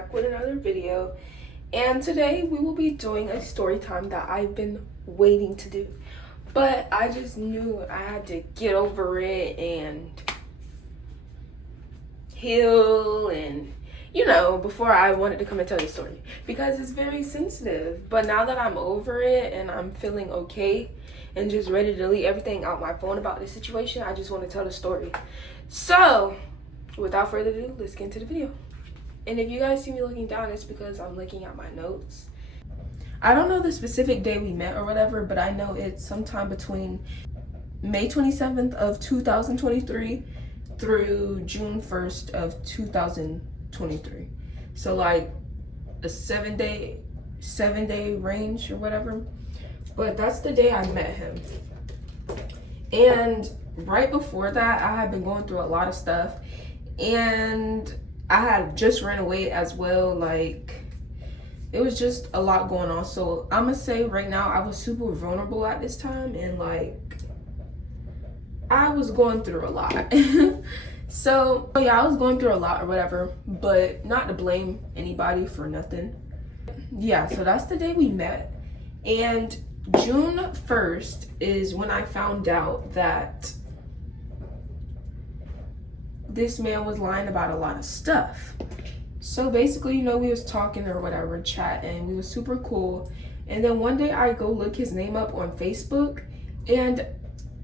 back with another video, and today we will be doing a story time that I've been waiting to do, but I just knew I had to get over it and heal and before I wanted to come and tell the story, because it's very sensitive. But now that I'm over it and I'm feeling okay and just ready to delete everything out my phone about this situation, I just want to tell the story. So without further ado, let's get into the video. And if you guys see me looking down, it's because I'm looking at my notes. I don't know the specific day we met or whatever, but I know it's sometime between May 27th of 2023 through June 1st of 2023. So like a seven day range or whatever. But that's the day I met him. And right before that, I had been going through a lot of stuff, and I had just ran away as well. Like, it was just a lot going on. So I'm gonna say right now, I was super vulnerable at this time, and like I was going through a lot. So yeah, I was going through a lot or whatever, but not to blame anybody for nothing. Yeah, so that's the day we met. And June 1st is when I found out that this man was lying about a lot of stuff. So basically, we was talking or whatever, chatting, we was super cool. And then one day I go look his name up on Facebook, and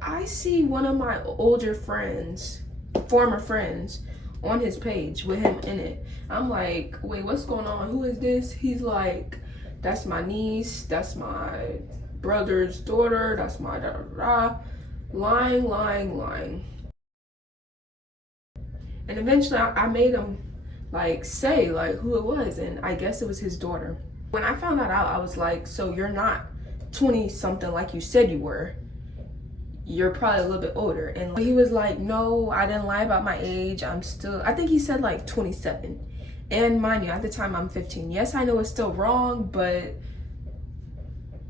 I see one of my older friends, former friends, on his page with him in it. I'm like, wait, what's going on? Who is this? He's like, that's my niece, that's my brother's daughter, that's my da-da-da. Lying. And eventually I made him like say like who it was, and I guess it was his daughter. When I found that out, I was like, so you're not 20 something like you said you were. You're probably a little bit older. And he was like, no, I didn't lie about my age. I think he said like 27. And mind you, at the time I'm 15. Yes, I know it's still wrong, but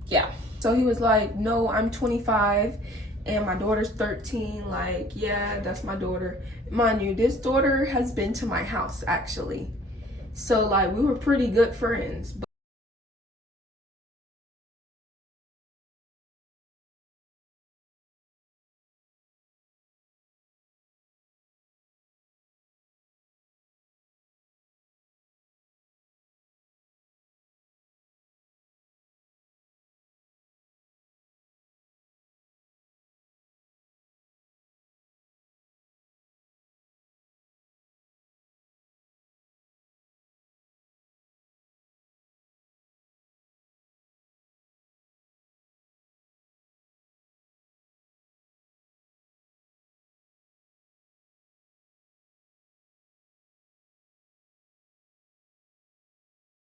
yeah. So he was like, no, I'm 25 and my daughter's 13. Like, yeah, that's my daughter. Mind you, this daughter has been to my house actually. So like, we were pretty good friends.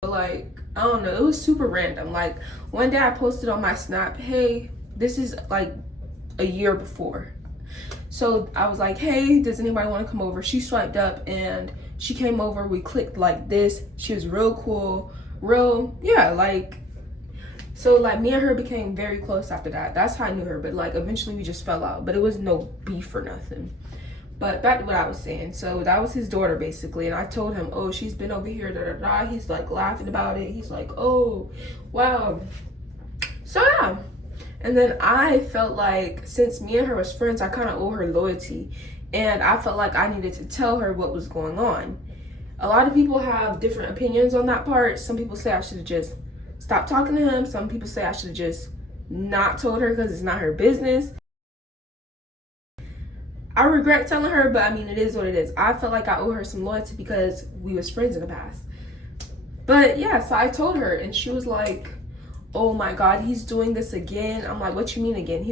Like, I don't know, it was super random. Like, one day I posted on my Snap, hey, this is like a year before. So I was like, hey, does anybody want to come over? She swiped up and she came over. We clicked like this. She was real cool, like, so like me and her became very close after that. That's how I knew her, but like eventually we just fell out, but it was no beef or nothing. But back to what I was saying. So that was his daughter basically. And I told him, oh, she's been over here, da-da-da. He's like laughing about it. He's like, oh, wow. So yeah. And then I felt like since me and her was friends, I kind of owe her loyalty. And I felt like I needed to tell her what was going on. A lot of people have different opinions on that part. Some people say I should have just stopped talking to him. Some people say I should have just not told her because it's not her business. I regret telling her, but I mean, it is what it is. I felt like I owe her some loyalty because we was friends in the past. But yeah, so I told her, and she was like, oh my God, he's doing this again. I'm like, what you mean again?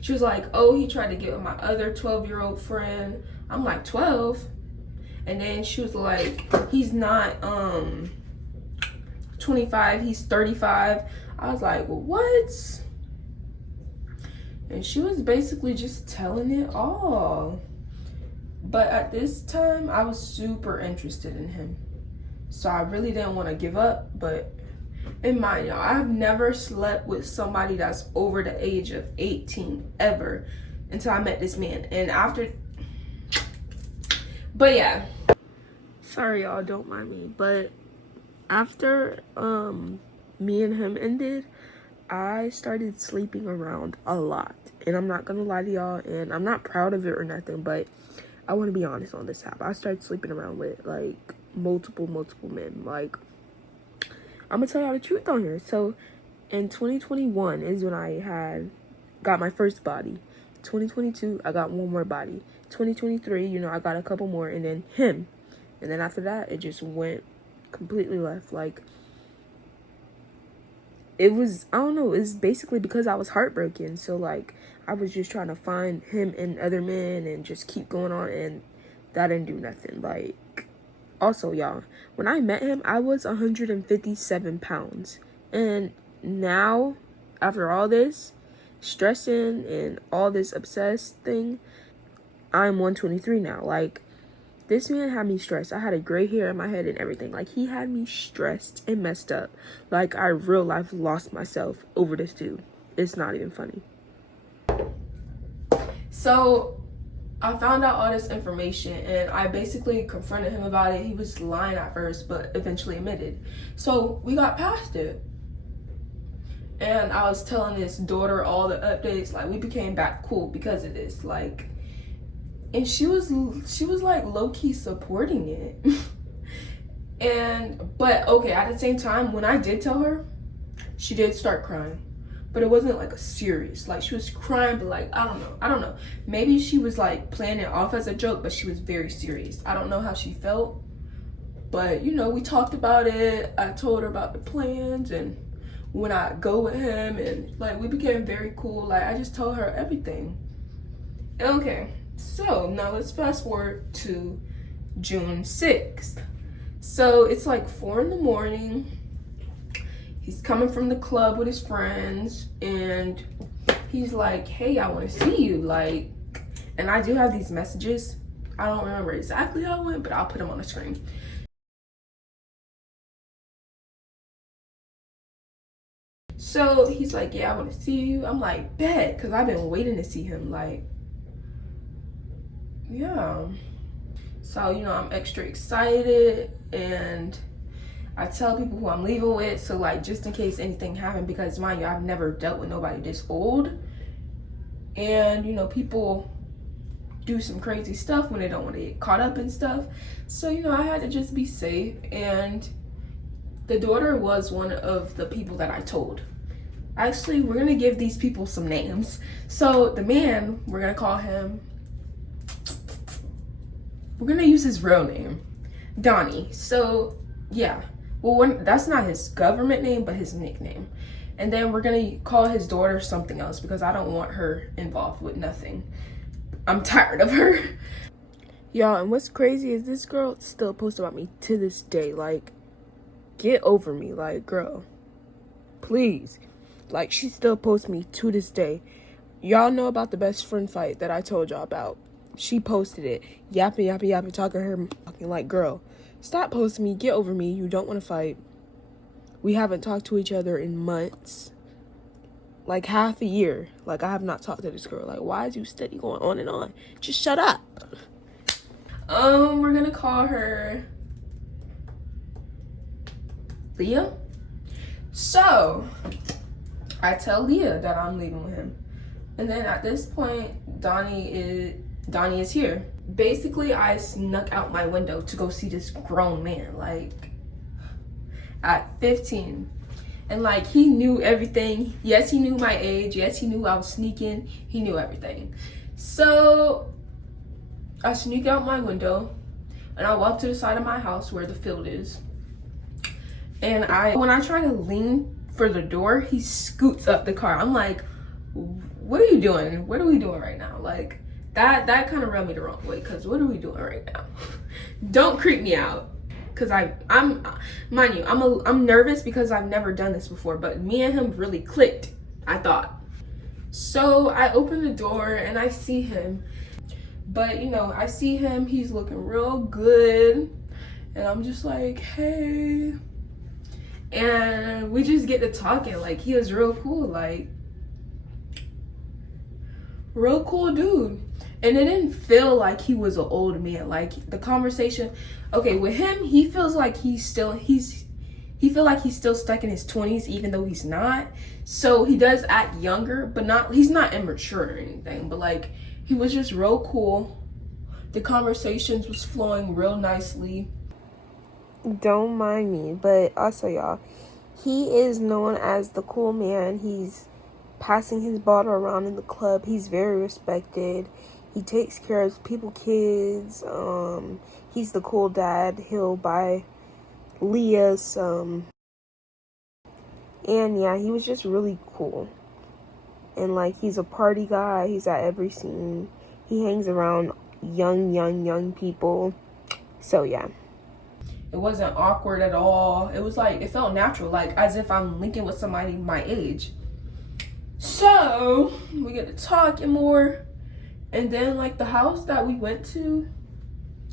She was like, oh, he tried to get with my other 12-year-old friend. I'm like, 12? And then she was like, he's not 25, he's 35. I was like, well, what? And she was basically just telling it all. But at this time, I was super interested in him. So I really didn't want to give up. But in mind, y'all, I've never slept with somebody that's over the age of 18 ever until I met this man. And after, but yeah. Sorry, y'all, don't mind me. But After me and him ended, I started sleeping around a lot. And I'm not gonna lie to y'all, and I'm not proud of it or nothing, but I want to be honest on this app. I started sleeping around with like multiple men. Like, I'm gonna tell y'all the truth on here. So in 2021 is when I got my first body. 2022 I got one more body. 2023, you know, I got a couple more, and then him. And then after that, it just went completely left. Like, it was, I don't know, it's basically because I was heartbroken. So like, I was just trying to find him and other men and just keep going on, and that didn't do nothing. Like, also y'all, when I met him, I was 157 pounds, and now after all this stressing and all this obsessed thing, I'm 123 now. Like, this man had me stressed. I had a gray hair in my head and everything. Like, he had me stressed and messed up. Like, I real life lost myself over this dude. It's not even funny. So I found out all this information, and I basically confronted him about it. He was lying at first, but eventually admitted. So we got past it. And I was telling his daughter all the updates. Like, we became back cool because of this. Like, and she was like low-key supporting it. But okay, at the same time, when I did tell her, she did start crying. But it wasn't like a serious, like, she was crying, but like, I don't know. Maybe she was like playing it off as a joke, but she was very serious. I don't know how she felt, but you know, we talked about it. I told her about the plans and when I go with him, and like, we became very cool. Like, I just told her everything. Okay, so now let's fast forward to June 6th. So it's like 4 in the morning. He's coming from the club with his friends, and he's like, hey, I want to see you. Like, and I do have these messages. I don't remember exactly how it went, but I'll put them on the screen. So he's like, yeah, I want to see you. I'm like, bet, because I've been waiting to see him. Like, yeah. So, you know, I'm extra excited, and I tell people who I'm leaving with, so like, just in case anything happened, because mind you, I've never dealt with nobody this old, and you know, people do some crazy stuff when they don't want to get caught up in stuff. So, you know, I had to just be safe, and the daughter was one of the people that I told. Actually, we're gonna give these people some names. So the man, we're gonna call him, we're gonna use his real name, Donnie. So yeah, well, that's not his government name, but his nickname. And then we're gonna call his daughter something else, because I don't want her involved with nothing. I'm tired of her. Y'all, and what's crazy is this girl still posts about me to this day. Like, get over me. Like, girl, please. Like, she still posts me to this day. Y'all know about the best friend fight that I told y'all about. She posted it, yapping, talking her, talking like, girl, stop posting me, get over me, you don't want to fight. We haven't talked to each other in months. Like, half a year. Like, I have not talked to this girl. Like, why is you steady going on and on? Just shut up. We're gonna call her Leah. So I tell Leah that I'm leaving with him. And then at this point, Donnie is here. Basically, I snuck out my window to go see this grown man, like, at 15. And like, he knew everything. Yes, he knew my age. Yes, he knew I was sneaking. He knew everything. So I sneak out my window and I walk to the side of my house where the field is. And when I try to lean for the door, he scoots up the car. I'm like, what are you doing? What are we doing right now? Like, that kind of rubbed me the wrong way, because what are we doing right now? Don't creep me out, because I'm mind you, I'm nervous because I've never done this before, but me and him really clicked, I thought. So I open the door and I see him, but you know, I see him, he's looking real good, and I'm just like, hey. And we just get to talking. Like, he was real cool, like, real cool dude. And it didn't feel like he was an old man. Like, the conversation, okay, with him, he feels like he's he feel like he's still stuck in his 20s even though he's not. So he does act younger, but he's not immature or anything, but like he was just real cool. The conversations was flowing real nicely. Don't mind me, but also y'all, he is known as the cool man. He's passing his bottle around in the club. He's very respected. He takes care of people, kids. He's the cool dad. He'll buy Leah some. And yeah, he was just really cool. And like, he's a party guy. He's at every scene. He hangs around young people. So yeah. It wasn't awkward at all. It was like, it felt natural, like as if I'm linking with somebody my age. So we get to talking more. And then like the house that we went to,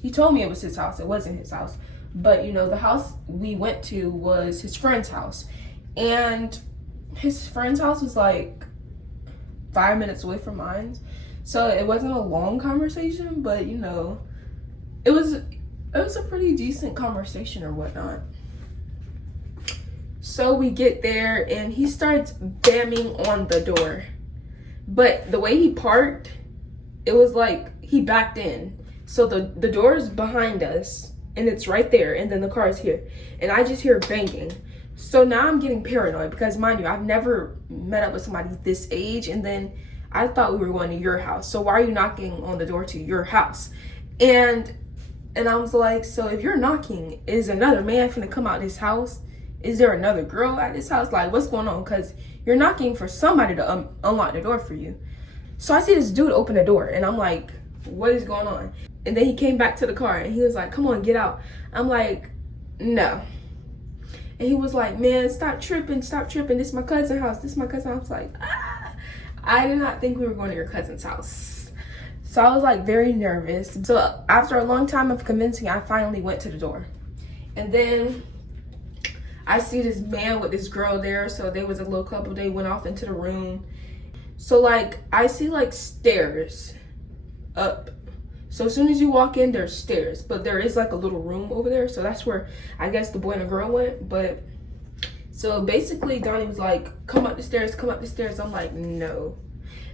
he told me it was his house. It wasn't his house. But you know, the house we went to was his friend's house. And his friend's house was like 5 minutes away from mine. So it wasn't a long conversation, but you know, it was a pretty decent conversation or whatnot. So we get there and he starts bamming on the door. But the way he parked, it was like he backed in. So the door is behind us and it's right there, and then the car is here. And I just hear banging. So now I'm getting paranoid because, mind you, I've never met up with somebody this age, and then I thought we were going to your house. So why are you knocking on the door to your house? And I was like, so if you're knocking, is another man finna come out this house? Is there another girl at this house? Like, what's going on? Because you're knocking for somebody to unlock the door for you. So I see this dude open the door, and I'm like, what is going on? And then he came back to the car, and he was like, come on, get out. I'm like, no. And he was like, man, stop tripping. This is my cousin's house. I was like, ah. I did not think we were going to your cousin's house. So I was like very nervous. So after a long time of convincing, I finally went to the door. And then I see this man with this girl there. So they was a little couple. They went off into the room. So like, I see like stairs up. So as soon as you walk in, there's stairs, but there is like a little room over there. So that's where I guess the boy and the girl went. But so basically Donnie was like, come up the stairs. I'm like, no.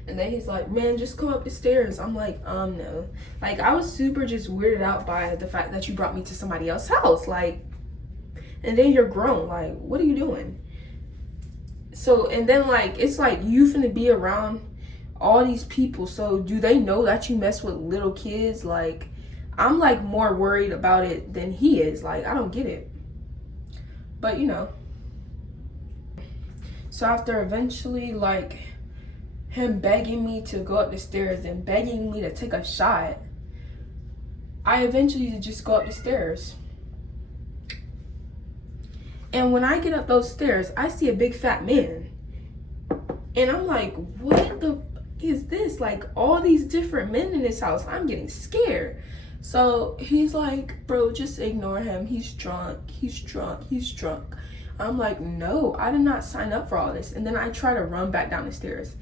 And then he's like, man, just come up the stairs. I'm like, no. Like, I was super just weirded out by the fact that you brought me to somebody else's house. Like, and then you're grown. Like, what are you doing? So, and then like, it's like you finna be around all these people. So do they know that you mess with little kids? Like, I'm like more worried about it than he is. Like, I don't get it. But you know. So after eventually like him begging me to go up the stairs and begging me to take a shot, I eventually just go up the stairs. And when I get up those stairs, I see a big fat man. And I'm like, what the is this? Like, all these different men in this house. I'm getting scared. So he's like, bro, just ignore him. He's drunk. I'm like, no, I did not sign up for all this. And then I try to run back down the stairs.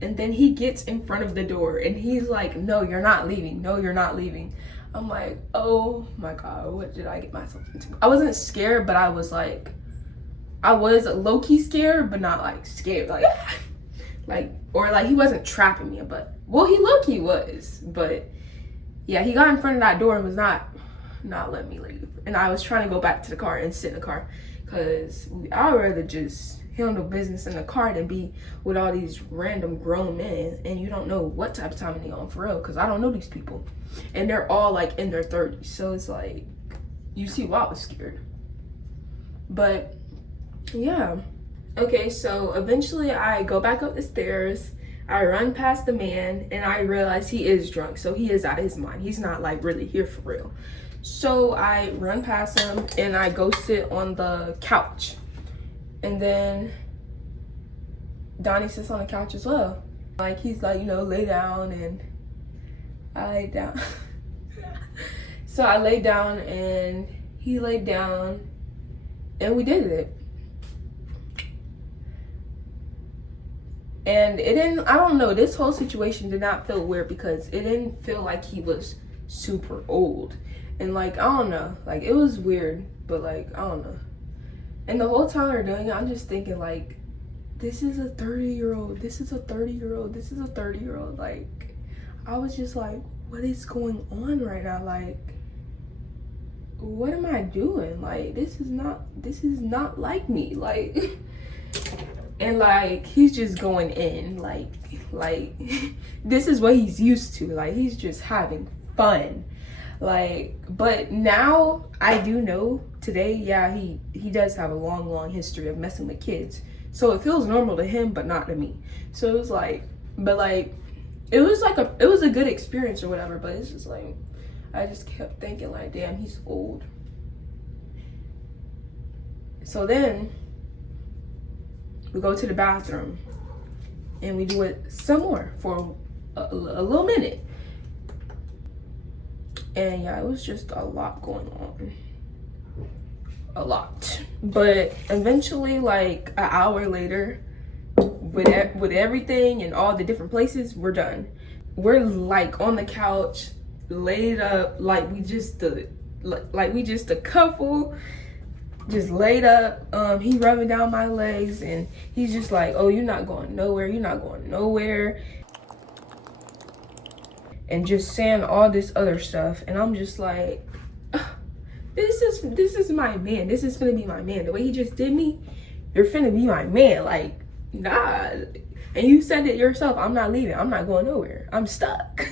And then he gets in front of the door and he's like, no, you're not leaving. I'm like, oh my God, what did I get myself into? I wasn't scared, but I was low-key scared, but not like scared. Like, or like he wasn't trapping me, but, well, he low-key was. But yeah, he got in front of that door and was not letting me leave. And I was trying to go back to the car and sit in the car, because I'd rather just handle business in the car than be with all these random grown men and you don't know what type of time they on, for real, because I don't know these people. And they're all like in their 30s. So it's like, you see why I was scared. But yeah. Okay, so eventually I go back up the stairs. I run past the man and I realize he is drunk. So he is out of his mind. He's not like really here for real. So I run past him and I go sit on the couch. And then Donnie sits on the couch as well. Like, he's like, you know, lay down, and I lay down. So I lay down and he laid down and we did it. And it didn't, I don't know, this whole situation did not feel weird because it didn't feel like he was super old. And like, I don't know, like, it was weird, but like, I don't know. And the whole time we're doing it, I'm just thinking like, this is a 30-year-old, this is a 30-year-old, this is a 30-year-old. Like, I was just like, what is going on right now? Like, what am I doing? Like, this is not like me. Like, and like, he's just going in, like this is what he's used to. Like, he's just having fun. Like, but now I do know today, yeah, he does have a long history of messing with kids. So it feels normal to him, but not to me. So it was like, but like, it was a good experience or whatever, but it's just like, I just kept thinking like, damn, he's old. So then we go to the bathroom and we do it some more for a little minute. And yeah, it was just a lot going on. A lot. But eventually, like an hour later, with everything and all the different places, we're done. We're like on the couch, laid up, like we just a couple, just laid up. He rubbing down my legs and he's just like, oh, you're not going nowhere, you're not going nowhere, and just saying all this other stuff. And I'm just like, this is my man. This is finna be my man. The way he just did me, you're finna be my man. Like, nah. And you said it yourself, I'm not leaving, I'm not going nowhere, I'm stuck.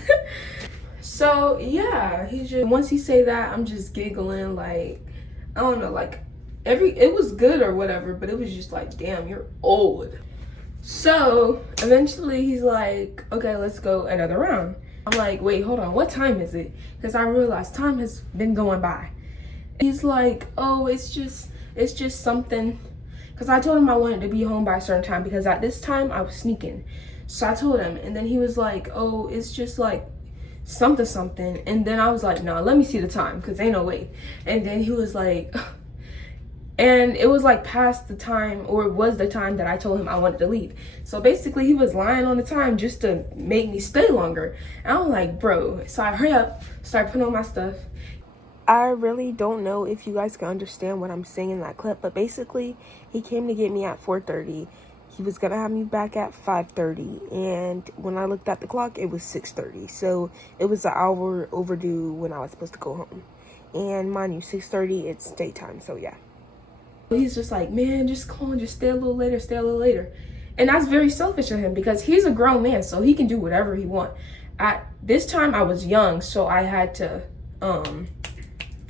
So yeah, he just, once he say that, I'm just giggling, like, I don't know, like it was good or whatever, but it was just like, damn, you're old. So eventually he's like, okay, let's go another round. I'm like, wait, hold on, what time is it? Because I realized time has been going by. He's like, oh, it's just something. Because I told him I wanted to be home by a certain time, because at this time I was sneaking. So I told him, and then he was like, oh, it's just like something. And then I was like, no, let me see the time, because ain't no way. And then he was like, and it was like past the time, or it was the time that I told him I wanted to leave. So basically he was lying on the time just to make me stay longer. And I'm like, bro. So I hurry up, start putting on my stuff. I really don't know if you guys can understand what I'm saying in that clip, but basically he came to get me at 4:30. He was gonna have me back at 5:30, and when I looked at the clock, it was 6:30. So it was an hour overdue when I was supposed to go home. And mind you, 6:30, it's daytime, so yeah. He's just like, man, just come on, just stay a little later. And that's very selfish of him, because he's a grown man, so he can do whatever he wants. At this time, I was young, so I had to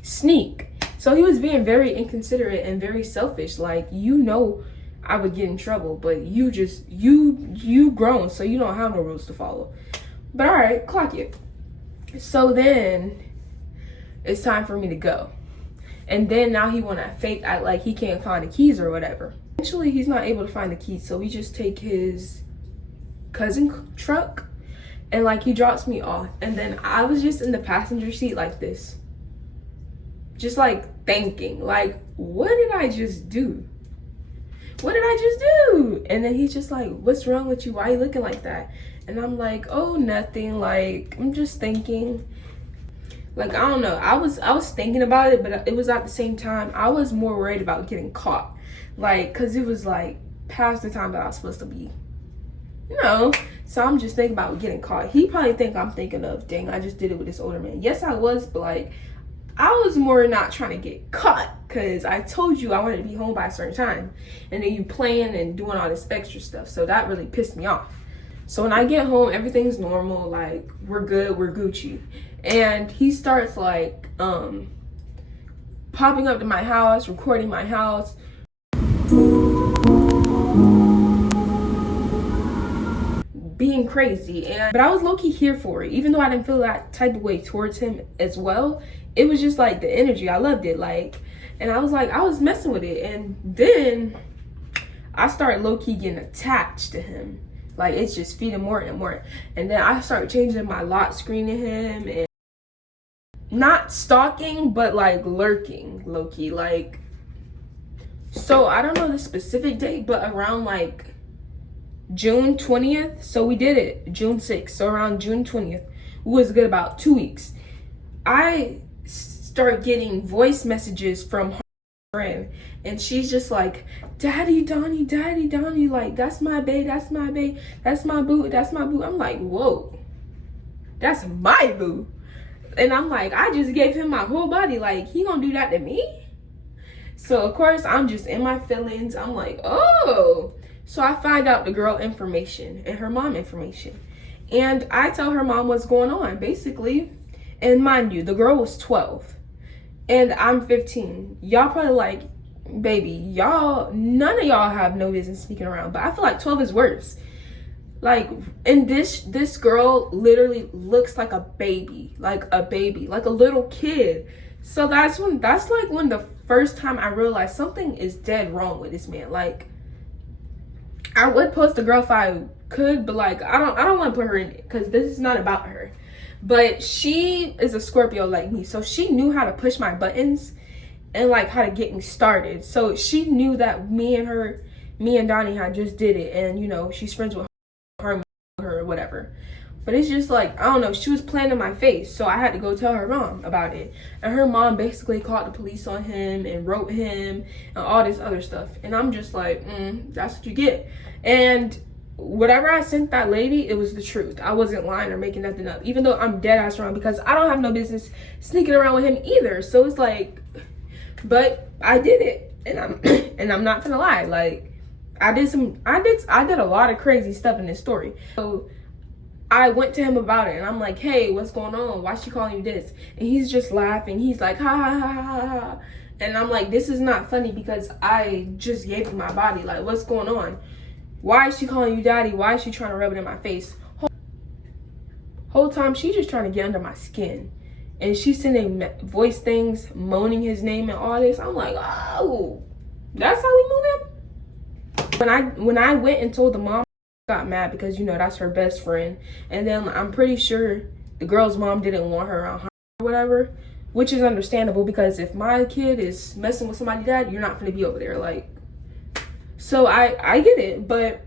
sneak. So he was being very inconsiderate and very selfish. Like, you know, I would get in trouble, but you grown, so you don't have no rules to follow. But all right, clock it. So then it's time for me to go. And then now he want to fake act like he can't find the keys or whatever. Eventually he's not able to find the keys, so we just take his cousin truck and like he drops me off. And then I was just in the passenger seat like this, just like thinking, like, what did I just do? What did I just do? And then he's just like, what's wrong with you? Why are you looking like that? And I'm like, oh, nothing. Like, I'm just thinking. Like, I don't know. I was thinking about it, but it was at the same time, I was more worried about getting caught. Like, because it was like past the time that I was supposed to be, you know. So I'm just thinking about getting caught. He probably think I'm thinking of, dang, I just did it with this older man. Yes, I was, but like, I was more not trying to get caught, because I told you I wanted to be home by a certain time. And then you playing and doing all this extra stuff. So that really pissed me off. So when I get home, everything's normal. Like, we're good, we're Gucci. And he starts like popping up to my house, recording my house. Being crazy. But I was low-key here for it. Even though I didn't feel that type of way towards him as well. It was just like the energy. I loved it. Like, and I was like, I was messing with it. And then I started low-key getting attached to him. Like, it's just feeding more and more. And then I started changing my lock screen to him, and not stalking, but like lurking, low-key. Like, so I don't know the specific date, but around like June 20th. So we did it June 6th. So around June 20th, was good about 2 weeks. I start getting voice messages from friend, and she's just like, Daddy Donnie, like, that's my bae, that's my bae, that's my boo, that's my boo. I'm like, whoa, that's my boo. And I'm like, I just gave him my whole body, like, he gonna do that to me? So of course I'm just in my feelings. I'm like, oh. So I find out the girl information and her mom information, and I tell her mom what's going on basically. And mind you, the girl was 12 and I'm 15. Y'all probably like, baby, y'all, none of y'all have no business speaking around, but I feel like 12 is worse. Like, and this girl literally looks like a baby, like a little kid. So that's like when the first time I realized something is dead wrong with this man. Like, I would post the girl if I could, but like, I don't want to put her in it because this is not about her. But she is a Scorpio like me, so she knew how to push my buttons and like how to get me started. So she knew that me and Donnie had just did it, and you know, she's friends with her or whatever. But it's just like, I don't know, she was playing in my face, so I had to go tell her mom about it. And her mom basically called the police on him and wrote him and all this other stuff. And I'm just like, that's what you get. And whatever I sent that lady, it was the truth. I wasn't lying or making nothing up, even though I'm dead ass wrong, because I don't have no business sneaking around with him either. So it's like, but I did it, and I'm not gonna lie, like, I did a lot of crazy stuff in this story. So I went to him about it, and I'm like, hey, what's going on? Why she calling you this? And he's just laughing. He's like, ha ha ha ha ha. And I'm like, this is not funny because I just gave you my body. Like, what's going on? Why is she calling you daddy? Why is she trying to rub it in my face? Whole time she's just trying to get under my skin. And she's sending voice things, moaning his name and all this. I'm like, oh, that's how we move him? When I went and told the mom, got mad because, you know, that's her best friend. And then I'm pretty sure the girl's mom didn't want her around her or whatever, which is understandable, because if my kid is messing with somebody's dad, you're not going to be over there. Like, so I get it. But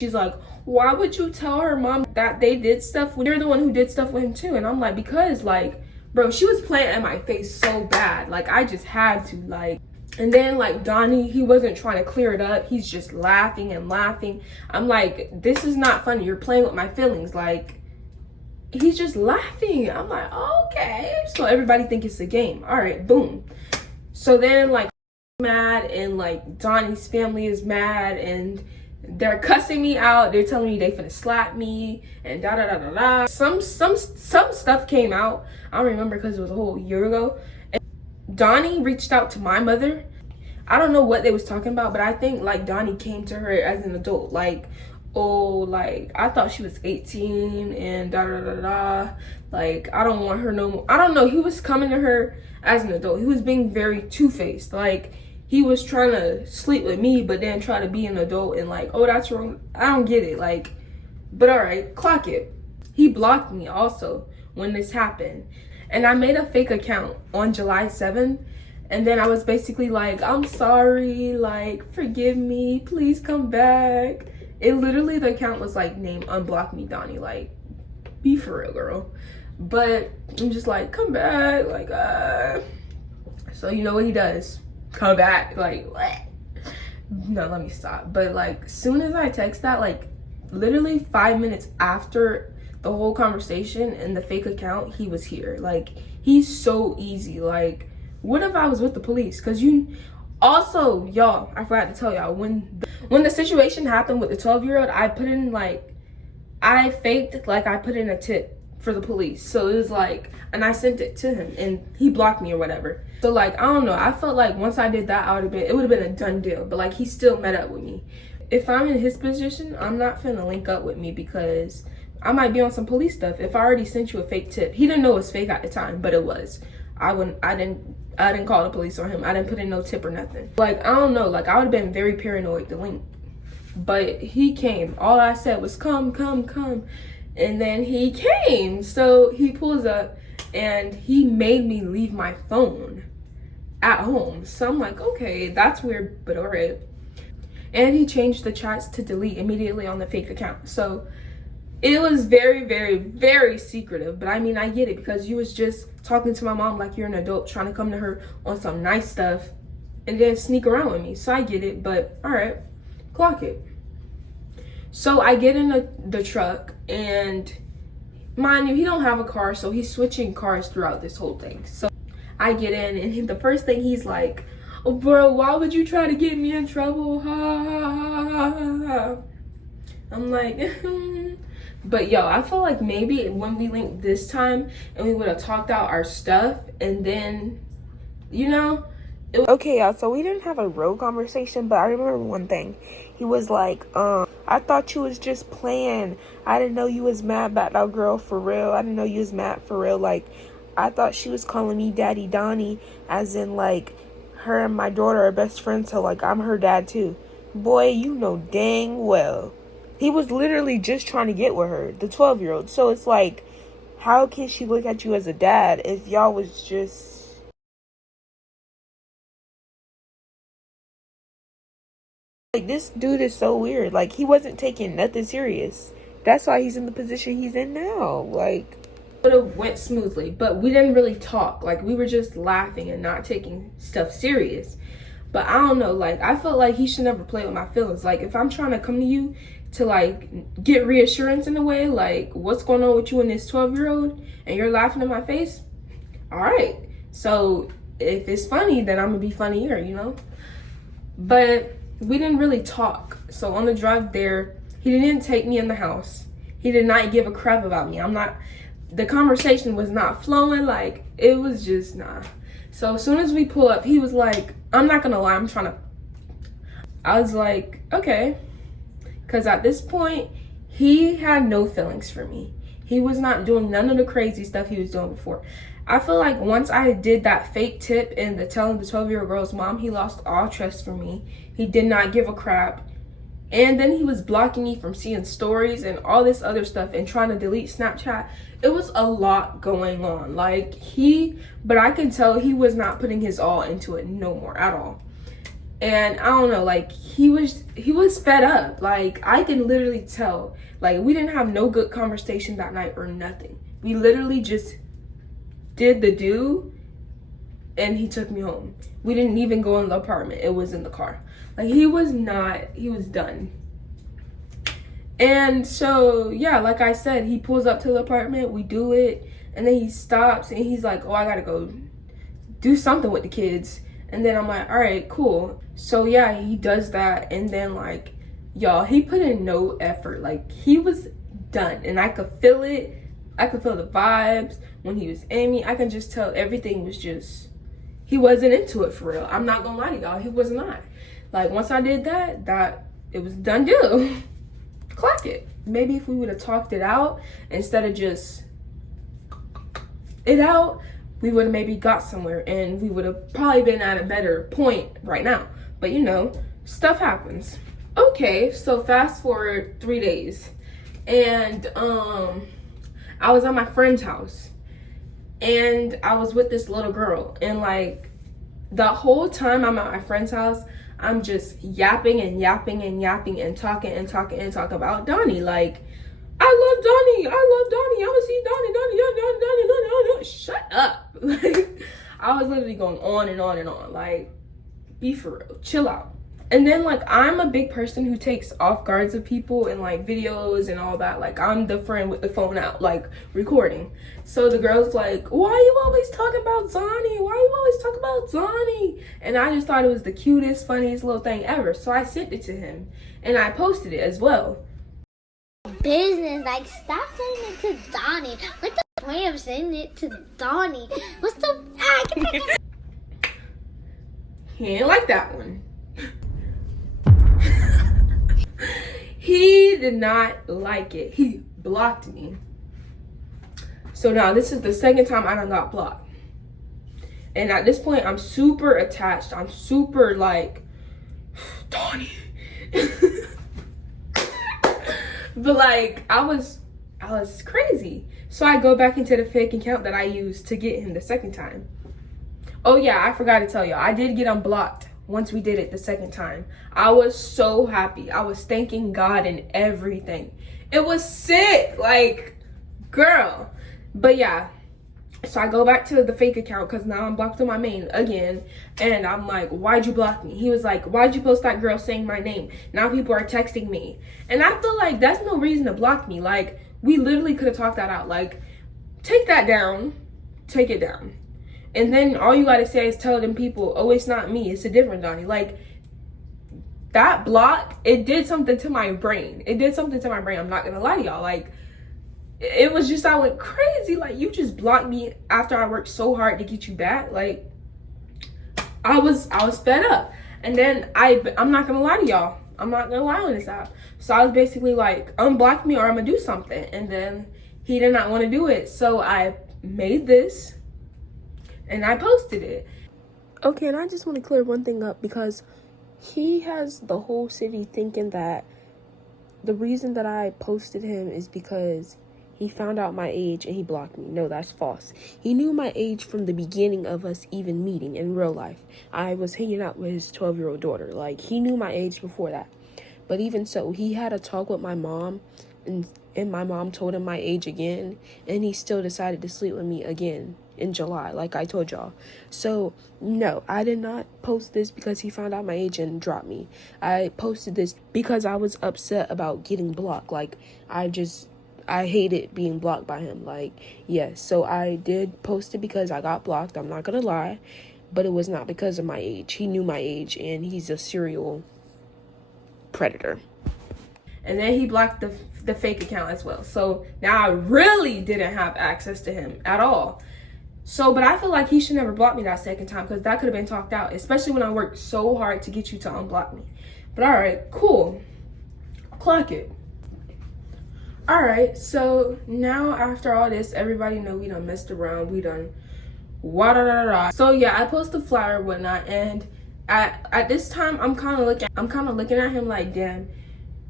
she's like, why would you tell her mom that they did stuff when you're the one who did stuff with him too? And I'm like, because, like, bro, she was playing in my face so bad. Like, I just had to, like. And then, like, Donnie, he wasn't trying to clear it up. He's just laughing and laughing. I'm like, this is not funny. You're playing with my feelings. Like, he's just laughing. I'm like, okay. So everybody think it's a game. All right, boom. So then, like, mad, and like Donnie's family is mad, and they're cussing me out. They're telling me they finna slap me and da da da da da. Some stuff came out. I don't remember because it was a whole year ago. And Donnie reached out to my mother. I don't know what they was talking about, but I think like Donnie came to her as an adult, like, oh, like, I thought she was 18 and da da da da. Like, I don't want her no more. I don't know. He was coming to her as an adult. He was being very two-faced. Like, he was trying to sleep with me, but then try to be an adult and like, oh, that's wrong. I don't get it. Like, but all right, clock it. He blocked me also when this happened. And I made a fake account on July 7th. And then I was basically like, I'm sorry, like, forgive me, please come back. It literally, the account was like, name unblock me, Donnie. Like, be for real, girl. But I'm just like, come back, like, So you know what he does? Come back, like, what? No, let me stop. But like, soon as I text that, like, literally 5 minutes after the whole conversation and the fake account, he was here. Like, he's so easy. Like, what if I was with the police? Because you also, y'all, I forgot to tell y'all, when the situation happened with the 12-year-old, I put in like, I faked like I put in a tip for the police. So it was like, and I sent it to him and he blocked me or whatever. So like, I don't know, I felt like once I did that, it would have been a done deal. But like, he still met up with me. If I'm in his position, I'm not finna link up with me because I might be on some police stuff. If I already sent you a fake tip, he didn't know it was fake at the time, but it was. I didn't call the police on him. I didn't put in no tip or nothing. Like, I don't know, like, I would have been very paranoid to link. But he came. All I said was, come, come, come. And then he came. So he pulls up and he made me leave my phone at home. So I'm like, okay, that's weird, but all right. And he changed the chats to delete immediately on the fake account. So it was very, very, very secretive. But I mean, I get it because you was just talking to my mom like you're an adult, trying to come to her on some nice stuff. and then sneak around with me. So I get it, but all right, clock it. So I get in the truck, and mind you, he don't have a car, so he's switching cars throughout this whole thing. So I get in, and the first thing he's like, oh, bro, why would you try to get me in trouble? Ha, ha, ha, ha, ha. I'm like, but yo, I feel like maybe when we linked this time and we would have talked out our stuff, and then, you know. Okay, y'all, so we didn't have a real conversation, but I remember one thing. He was like, I thought you was just playing. I didn't know you was mad about that girl for real. I didn't know you was mad for real. Like, I thought she was calling me Daddy Donnie, as in, like, her and my daughter are best friends, so, like, I'm her dad, too. Boy, you know dang well. He was literally just trying to get with her, the 12-year-old. So it's like, how can she look at you as a dad if y'all was just... Like, this dude is so weird. Like, he wasn't taking nothing serious. That's why he's in the position he's in now. Like, it would have went smoothly, but we didn't really talk. Like, we were just laughing and not taking stuff serious. But I don't know, like, I felt like he should never play with my feelings. Like, if I'm trying to come to you to, like, get reassurance in a way, like, what's going on with you and this 12-year-old, and you're laughing in my face, all right. So if it's funny, then I'm gonna be funnier, you know? But we didn't really talk. So on the drive there, he didn't take me in the house. He did not give a crap about me. The conversation was not flowing. Like, it was just nah. So as soon as we pull up, he was like, I'm not gonna lie, I was like, okay. Because at this point, he had no feelings for me. He was not doing none of the crazy stuff he was doing before. I feel like once I did that fake tip in the telling the 12-year-old girl's mom, he lost all trust for me. He did not give a crap. And then he was blocking me from seeing stories and all this other stuff and trying to delete Snapchat. It was a lot going on. Like, but I can tell he was not putting his all into it no more at all. And I don't know, like, he was fed up. Like, I can literally tell. Like, we didn't have no good conversation that night or nothing. We literally just did the do, and he took me home. We didn't even go in the apartment. It was in the car. Like, he was done. And so, yeah, like I said, he pulls up to the apartment, we do it, and then he stops, and he's like, oh, I gotta go do something with the kids. And then I'm like, all right, cool. So yeah, he does that, and then, like, y'all, he put in no effort. Like, he was done, and I could feel it. I could feel the vibes when he was in me. I can just tell everything was just, he wasn't into it for real. I'm not gonna lie to y'all, he was not. Like, once I did that it was done deal. Clock it. Maybe if we would have talked it out instead of just it out, we would have maybe got somewhere, and we would have probably been at a better point right now. But you know, stuff happens. Okay, so fast forward 3 days, and I was at my friend's house, and I was with this little girl, and like the whole time I'm at my friend's house, I'm just yapping and yapping and yapping and talking about Donnie. Like, I love Donnie. I want to see Donnie. Shut up. Like, I was literally going on and on and on. Like, be for real. Chill out. And then, like, I'm a big person who takes off guards of people and, like, videos and all that. Like, I'm the friend with the phone out, like, recording. So the girl's like, why are you always talking about Zonnie? Why you always talk about Zonnie? And I just thought it was the cutest, funniest little thing ever. So I sent it to him, and I posted it as well. Business, like, stop sending it to Donnie. What's the point of sending it to Donnie? What's the... He didn't like that one. He did not like it. He blocked me. So now this is the second time I done got blocked. And at this point, I'm super attached. I'm super like, Donnie. But like, I was crazy. So I go back into the fake account that I used to get him the second time. Oh yeah, I forgot to tell y'all, I did get unblocked once we did it the second time. I was so happy. I was thanking God and everything. It was sick, like, girl. But yeah, So I go back to the fake account because now I'm blocked on my main again. And I'm like, why'd you block me? He was like, why'd you post that girl saying my name? Now people are texting me. And I feel like that's no reason to block me. Like, we literally could have talked that out. Like, take that down. Take it down. And then all you gotta say is tell them people, oh, it's not me. It's a different Donnie. Like, that block, it did something to my brain. It did something to my brain. I'm not gonna lie to y'all. Like, it was just, I went crazy. Like, you just blocked me after I worked so hard to get you back. Like, I was fed up. And then I'm not gonna lie to y'all. I'm not gonna lie on this app. So I was basically like, unblock me or I'm gonna do something. And then he did not want to do it. So I made this and I posted it. Okay, and I just want to clear one thing up, because he has the whole city thinking that the reason that I posted him is because he found out my age and he blocked me. No, that's false. He knew my age from the beginning of us even meeting in real life. I was hanging out with his 12-year-old daughter. Like, he knew my age before that. But even so, he had a talk with my mom, and my mom told him my age again, and he still decided to sleep with me again in July, like I told y'all. So, no, I did not post this because he found out my age and dropped me. I posted this because I was upset about getting blocked. Like, I hated being blocked by him. Like, yes, so I did post it because I got blocked. I'm not gonna lie, but it was not because of my age. He knew my age, and he's a serial predator. And then he blocked the fake account as well. So now I really didn't have access to him at all. So, but I feel like he should never block me that second time, because that could have been talked out, especially when I worked so hard to get you to unblock me. But all right, cool. Clock it. All right, so now after all this, everybody know we done messed around. We done wa-da-da-da-da. So yeah, I post the flyer and whatnot, and at this time, I'm kind of looking at him like, damn,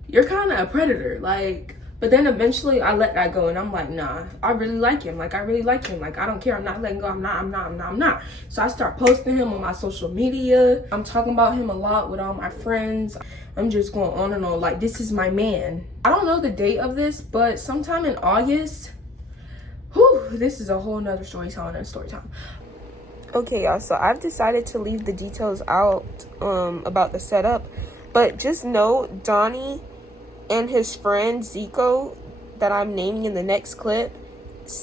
you're kind of a predator. Like, but then eventually I let that go, and I'm like, nah, I really like him. Like, I really like him. Like, I don't care. I'm not letting go. I'm not. So I start posting him on my social media. I'm talking about him a lot with all my friends. I'm just going on and on. Like, this is my man. I don't know the date of this, but sometime in August. Whew, this is a whole nother story time. Okay, y'all, so I've decided to leave the details out about the setup, but just know Donnie and his friend Zico, that I'm naming in the next clip,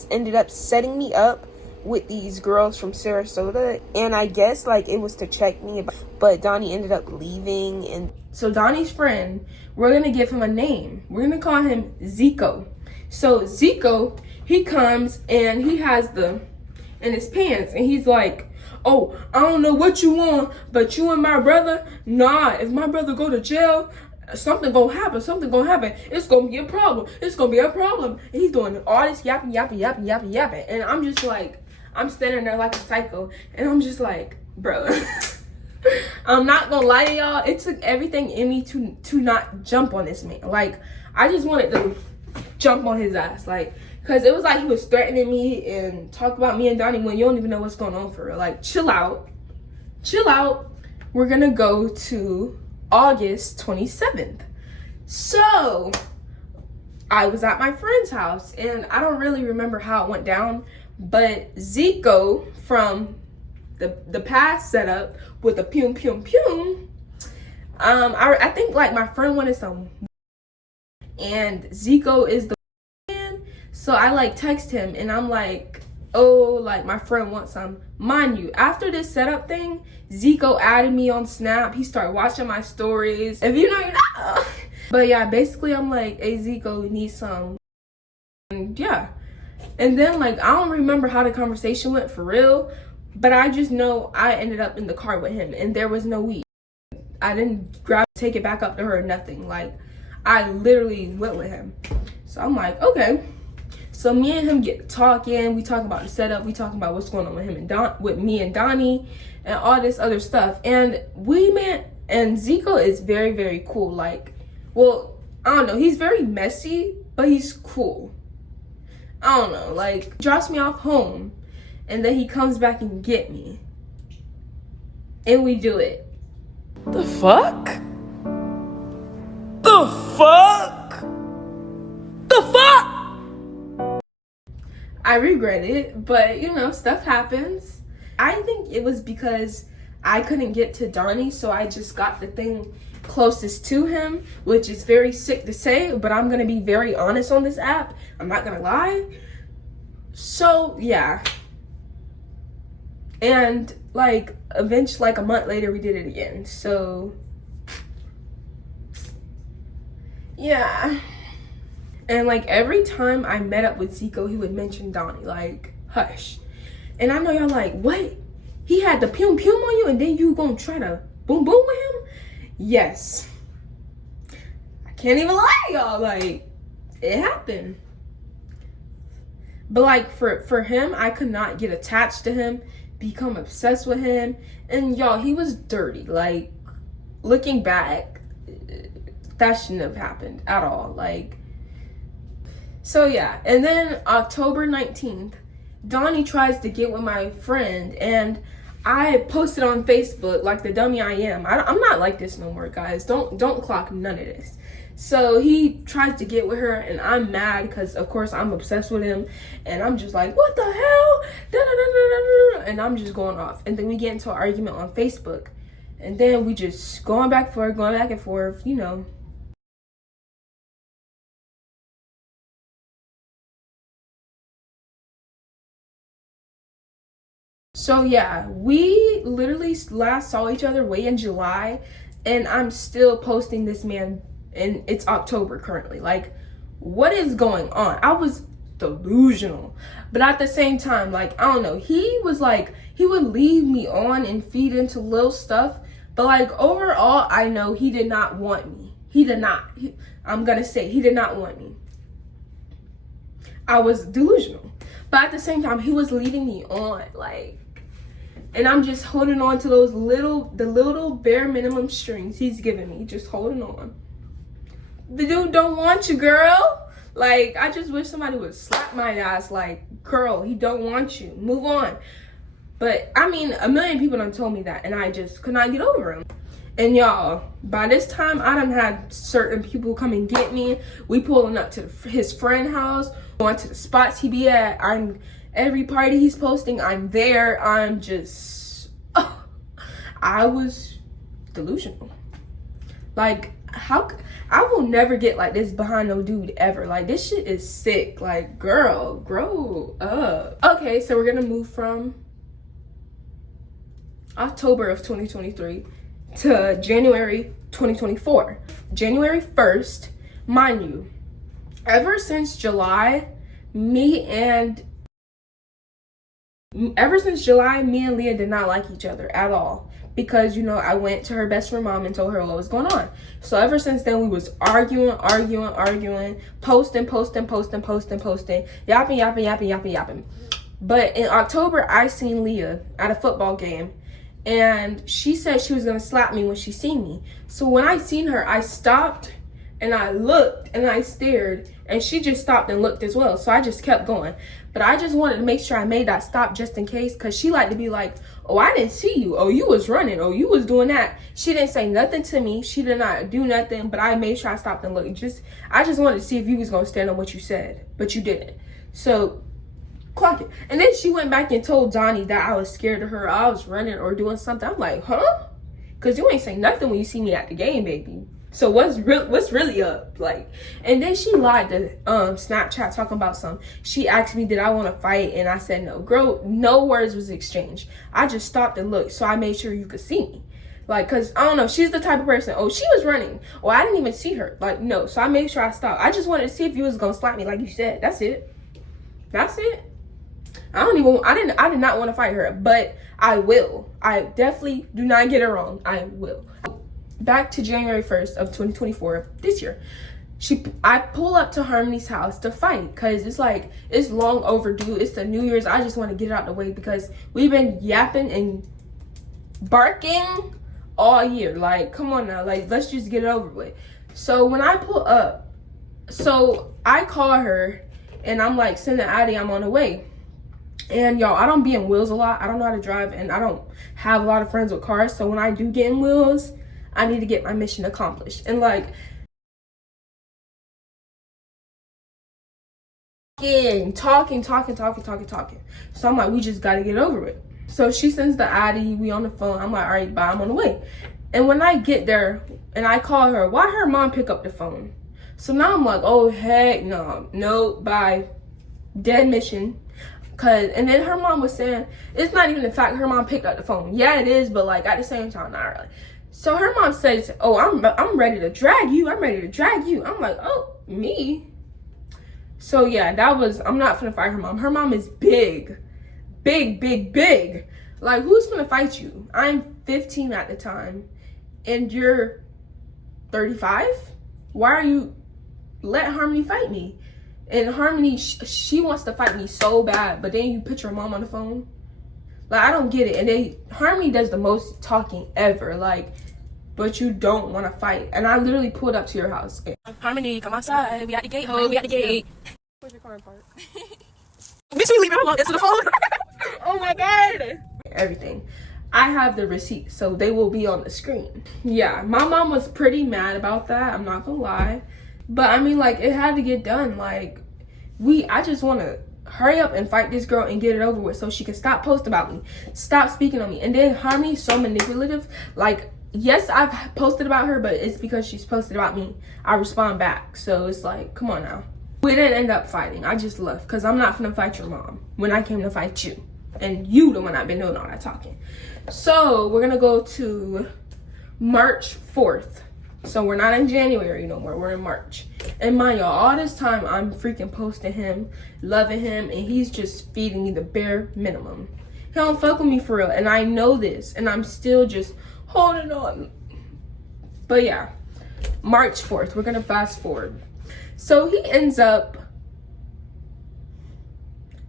ended up setting me up with these girls from Sarasota, and I guess like it was to check me, but Donnie ended up leaving. And so Donnie's friend, we're gonna give him a name. We're gonna call him Zico. So Zico, he comes and he has in his pants, and he's like, oh, I don't know what you want, but you and my brother, nah, if my brother go to jail, something gonna happen. It's gonna be a problem. And he's doing all this yapping. And I'm just like, I'm standing there like a psycho. And I'm just like, bro, I'm not gonna lie to y'all. It took everything in me to not jump on this man. Like, I just wanted to jump on his ass. Like, because it was like he was threatening me and talk about me and Donnie when you don't even know what's going on for real. Like, chill out. We're gonna go to August 27th. So I was at my friend's house, and I don't really remember how it went down, but Zico from the past setup with the pum I think like my friend wanted some, and Zico is the man. So I like text him, and I'm like, oh, like my friend wants some. Mind you, after this setup thing, Zico added me on Snap. He started watching my stories. If you know, you know. But yeah, basically I'm like, hey, Zico, needs some. And yeah. And then like, I don't remember how the conversation went for real, but I just know I ended up in the car with him, and there was no weed. I didn't take it back up to her or nothing. Like, I literally went with him. So I'm like, okay. So me and him get talking. We talk about the setup. We talk about what's going on with him and with me and Donnie, and all this other stuff. And and Zico is very, very cool. Like, well, I don't know. He's very messy, but he's cool. I don't know. Like, drops me off home, and then he comes back and get me, and we do it. the fuck? I regret it, but you know, stuff happens. I think it was because I couldn't get to Donnie, so I just got the thing closest to him, which is very sick to say, but I'm gonna be very honest on this app. I'm not gonna lie. So yeah. And like eventually, like a month later, we did it again. So yeah. And like every time I met up with Zico, he would mention Donnie, like, hush. And I know y'all like, what? He had the pum pum on you and then you gonna try to boom boom with him? Yes. I can't even lie, y'all. Like, it happened. But like for him, I could not get attached to him, become obsessed with him. And y'all, he was dirty. Like, looking back, that shouldn't have happened at all. Like, so yeah. And then October 19th, Donnie tries to get with my friend, and I posted on Facebook like the dummy I am. I'm not like this no more, guys. Don't clock none of this. So he tries to get with her, and I'm mad because of course I'm obsessed with him, and I'm just like, what the hell? Da, da, da, da, da, da. And I'm just going off. And then we get into an argument on Facebook, and then we just going back and forth, you know. So yeah, we literally last saw each other way in July, and I'm still posting this man, and it's October currently. Like, what is going on? I was delusional, but at the same time, like, I don't know, he was like, he would leave me on and feed into little stuff, but like overall, I know he did not want me. He did not. I'm gonna say he did not want me. I was delusional, but at the same time, he was leading me on, like. And I'm just holding on to the little bare minimum strings he's giving me, just holding on. The dude don't want you, girl. Like, I just wish somebody would slap my ass like, girl, he don't want you. Move on. But, I mean, a million people done told me that, and I just could not get over him. And y'all, by this time, I done had certain people come and get me. We pulling up to his friend house, going to the spots he be at. Every party he's posting, I'm there. I'm just, I was delusional. Like, I will never get like this behind no dude ever. Like, this shit is sick. Like, girl, grow up. Okay, so we're gonna move from October of 2023 to January 2024. January 1st, mind you, ever since July, me and Leah did not like each other at all, because, you know, I went to her best friend mom and told her what was going on. So ever since then, we was arguing, posting, yapping. But in October, I seen Leah at a football game, and she said she was gonna slap me when she seen me. So when I seen her, I stopped and I looked and I stared, and she just stopped and looked as well. So I just kept going. But I just wanted to make sure I made that stop just in case, because she liked to be like, oh, I didn't see you. Oh, you was running. Oh, you was doing that. She didn't say nothing to me. She did not do nothing, but I made sure I stopped and looked. I just wanted to see if you was going to stand on what you said, but you didn't. So clock it. And then she went back and told Donnie that I was scared of her. I was running or doing something. I'm like, huh? Because you ain't saying nothing when you see me at the game, baby. So what's really up? Like, and then she lied to Snapchat talking about something. She asked me, did I want to fight? And I said no. Girl, no words was exchanged. I just stopped and looked, so I made sure you could see me. Like, because, I don't know, she's the type of person, oh, she was running. Oh, I didn't even see her. Like, no. So I made sure I stopped. I just wanted to see if you was going to slap me like you said. That's it. I did not want to fight her, but I will. I definitely, do not get it wrong. I will. Back to January 1st of 2024, this year. I pull up to Harmony's house to fight, because it's like, it's long overdue. It's the New Year's. I just want to get it out the way, because we've been yapping and barking all year. Like, come on now. Like, let's just get it over with. So when I pull up, so I call her, and I'm like, send the Addy, I'm on the way. And y'all, I don't be in wheels a lot. I don't know how to drive, and I don't have a lot of friends with cars. So when I do get in wheels, I need to get my mission accomplished. And like, talking. So I'm like, we just gotta get over it. So she sends the Addy, we on the phone. I'm like, all right, bye, I'm on the way. And when I get there and I call her, why her mom pick up the phone? So now I'm like, oh heck no, bye, dead mission. And then her mom was saying, it's not even the fact her mom picked up the phone. Yeah, it is, but like at the same time, not really. So her mom says, oh, I'm ready to drag you. I'm like, oh, me? So yeah, I'm not gonna fight her mom. Her mom is big. Like, who's gonna fight you? I'm 15 at the time and you're 35. Why are you let Harmony fight me? And Harmony, she wants to fight me so bad, but then you put your mom on the phone. Like, I don't get it. And then Harmony does the most talking ever, like, but you don't want to fight. And I literally pulled up to your house. Harmony, come outside. We at the gate, ho. We at the gate. Where's your car parked? Bitch, we leave it alone. Answer the phone. Oh my god. Everything. I have the receipt, so they will be on the screen. Yeah, my mom was pretty mad about that. I'm not gonna lie. But I mean, like, it had to get done. Like, I just want to hurry up and fight this girl and get it over with so she can stop posting about me, stop speaking on me. And then Harmony's so manipulative. Like, yes, I've posted about her, but it's because she's posted about me. I respond back. So it's like, come on now. We didn't end up fighting. I just left because I'm not gonna fight your mom when I came to fight you. And you the one I've been doing all that talking. So we're gonna go to March 4th. So we're not in January no more, we're in March. And mind y'all, all this time I'm freaking posting him, loving him, and he's just feeding me the bare minimum. He don't fuck with me for real, and I know this, and I'm still just holding on. But yeah, March 4th, we're gonna fast forward. So he ends up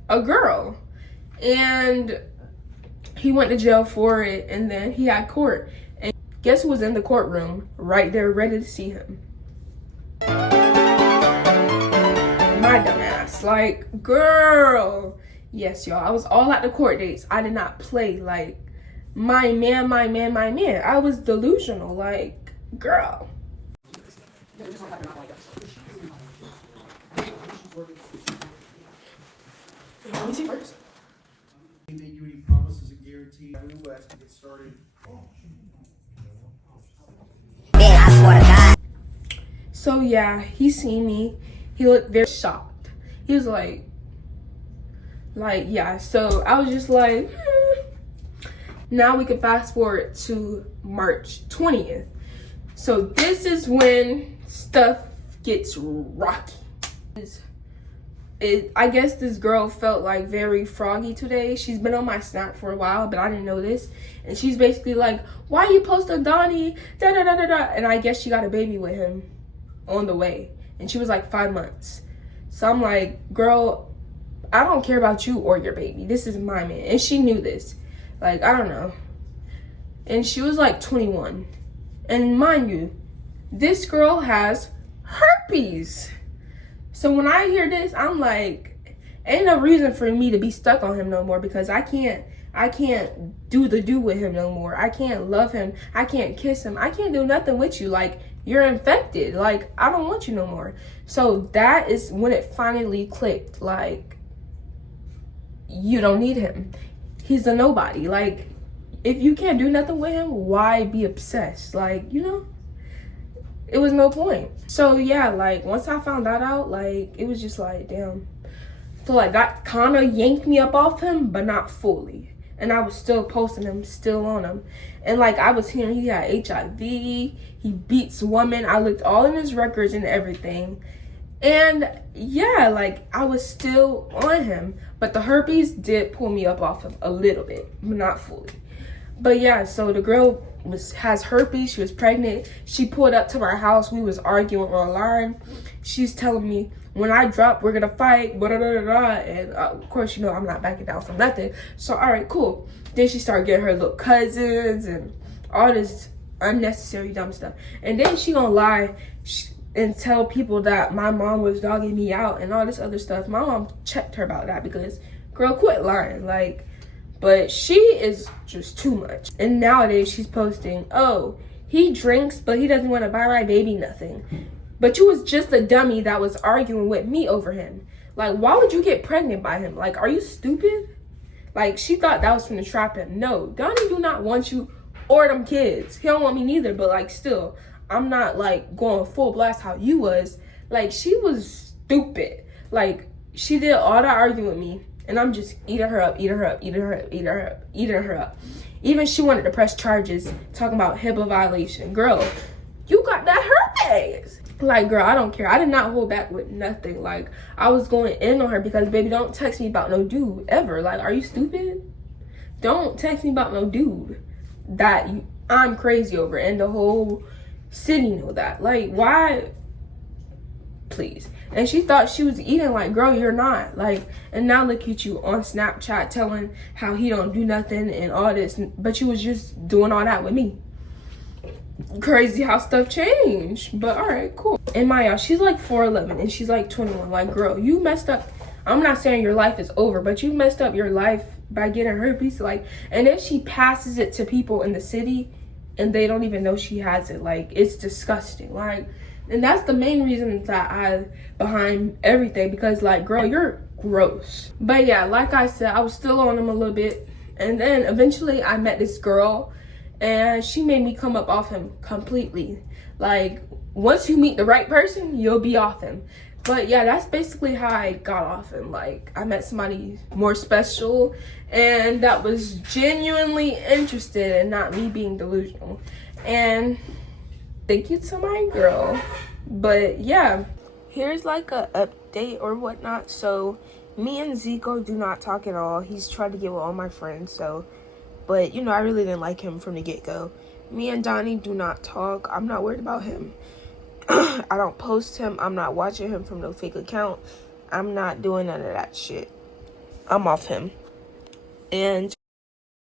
a girl, and he went to jail for it, and then he had court. And guess who was in the courtroom right there ready to see him? My dumb ass. Like, girl. Yes, y'all, I was all at the court dates. I did not play. Like, my man. I was delusional. Like, girl. Let me see first. They make you any promises and guarantees in the WAS to get started. So yeah, he seen me. He looked very shocked. He was like yeah. So I was just like, Now we can fast forward to March 20th. So this is when stuff gets rocky. I guess this girl felt like very froggy today. She's been on my Snap for a while, but I didn't know this. And she's basically like, why you post a Donnie? Da da da da da. And I guess she got a baby with him on the way. And she was like 5 months. So I'm like, girl, I don't care about you or your baby. This is my man. And she knew this. Like, I don't know. And she was like 21. And mind you, this girl has herpes. So when I hear this, I'm like, ain't no reason for me to be stuck on him no more, because I can't do with him no more. I can't love him. I can't kiss him. I can't do nothing with you. Like, you're infected. Like, I don't want you no more. So that is when it finally clicked. Like, you don't need him. He's a nobody. Like, if you can't do nothing with him, why be obsessed? Like, you know? It was no point. So yeah, like, once I found that out, like, it was just like, damn. So like, that kind of yanked me up off him, but not fully. And I was still posting him, still on him. And like, I was hearing he had HIV, he beats women. I looked all in his records and everything. And yeah, like, I was still on him. But the herpes did pull me up off him a little bit, but not fully. But yeah, so the girl has herpes. She was pregnant. She pulled up to my house. We was arguing online. She's telling me, when I drop, we're gonna fight. Blah, blah, blah, blah. And of course, you know, I'm not backing down from nothing. So all right, cool. Then she started getting her little cousins and all this unnecessary dumb stuff. And then she gonna lie and tell people that my mom was dogging me out and all this other stuff. My mom checked her about that because, girl, quit lying. Like, but she is just too much. And nowadays she's posting, oh, he drinks, but he doesn't want to buy my baby nothing. But you was just a dummy that was arguing with me over him. Like, why would you get pregnant by him? Like, are you stupid? Like, she thought that was from the trap him. No, Donnie do not want you or them kids. He don't want me neither, but like, still, I'm not like going full blast how you was. Like, she was stupid. Like, she did all that arguing with me, and I'm just eating her up, eating her up, eating her up, eating her up, eating her up. Even she wanted to press charges, talking about HIPAA violation. Girl, you got that herpes. Like, girl, I don't care. I did not hold back with nothing. Like, I was going in on her because, baby, don't text me about no dude ever. Like, are you stupid? Don't text me about no dude that I'm crazy over, and the whole city know that. Like, why? Please. And she thought she was eating. Like, girl, you're not. Like, and now look at you on Snapchat telling how he don't do nothing and all this, but you was just doing all that with me. Crazy how stuff changed. But all right, cool. And Maya, she's like 4'11" and she's like 21. Like, girl, you messed up. I'm not saying your life is over, but you messed up your life by getting herpes. Like, and then she passes it to people in the city and they don't even know she has it. Like, it's disgusting. Like, and that's the main reason that I behind everything, because like, girl, you're gross. But yeah, like I said, I was still on him a little bit, and then eventually I met this girl and she made me come up off him completely. Like, once you meet the right person, you'll be off him. But yeah, that's basically how I got off him. Like, I met somebody more special and that was genuinely interested and not me being delusional. And thank you to my girl. But yeah, Here's like a update or whatnot. So me and Zico do not talk at all. He's tried to get with all my friends, so, but you know, I really didn't like him from the get-go. Me and Donnie do not talk. I'm not worried about him. I don't post him. I'm not watching him from no fake account. I'm not doing none of that shit. I'm off him. And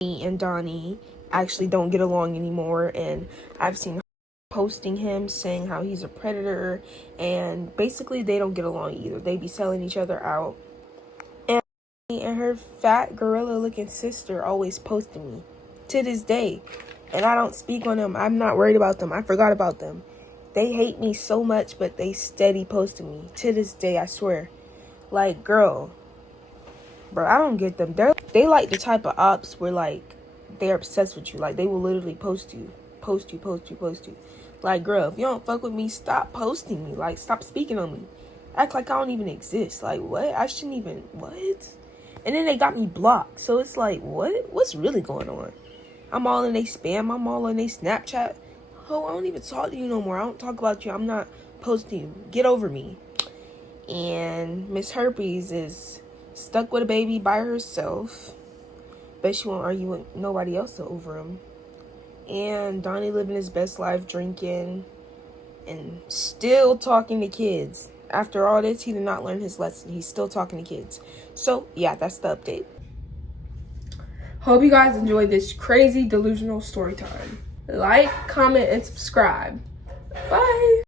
me and Donnie actually don't get along anymore, and I've seen her posting him saying how he's a predator, and basically they don't get along either. They be selling each other out. And her fat gorilla looking sister always posting me to this day, and I don't speak on them. I'm not worried about them. I forgot about them. They hate me so much, but they steady posting me to this day, I swear. Like, girl, bro, I don't get them. They like the type of ops where like they're obsessed with you. Like, they will literally post you. Like, girl, if you don't fuck with me, stop posting me. Like, stop speaking on me. Act like I don't even exist. Like, what? I shouldn't even, what? And then they got me blocked. So it's like, what? What's really going on? I'm all in they spam. I'm all in they Snapchat. Oh, I don't even talk to you no more. I don't talk about you. I'm not posting you. Get over me. And Miss Herpes is stuck with a baby by herself. Bet she won't argue with nobody else over him. And Donnie living his best life, drinking and still talking to kids. After all this, he did not learn his lesson. He's still talking to kids. So yeah, that's the update. hope you guys enjoyed this crazy delusional story time. Like, comment, and subscribe. Bye.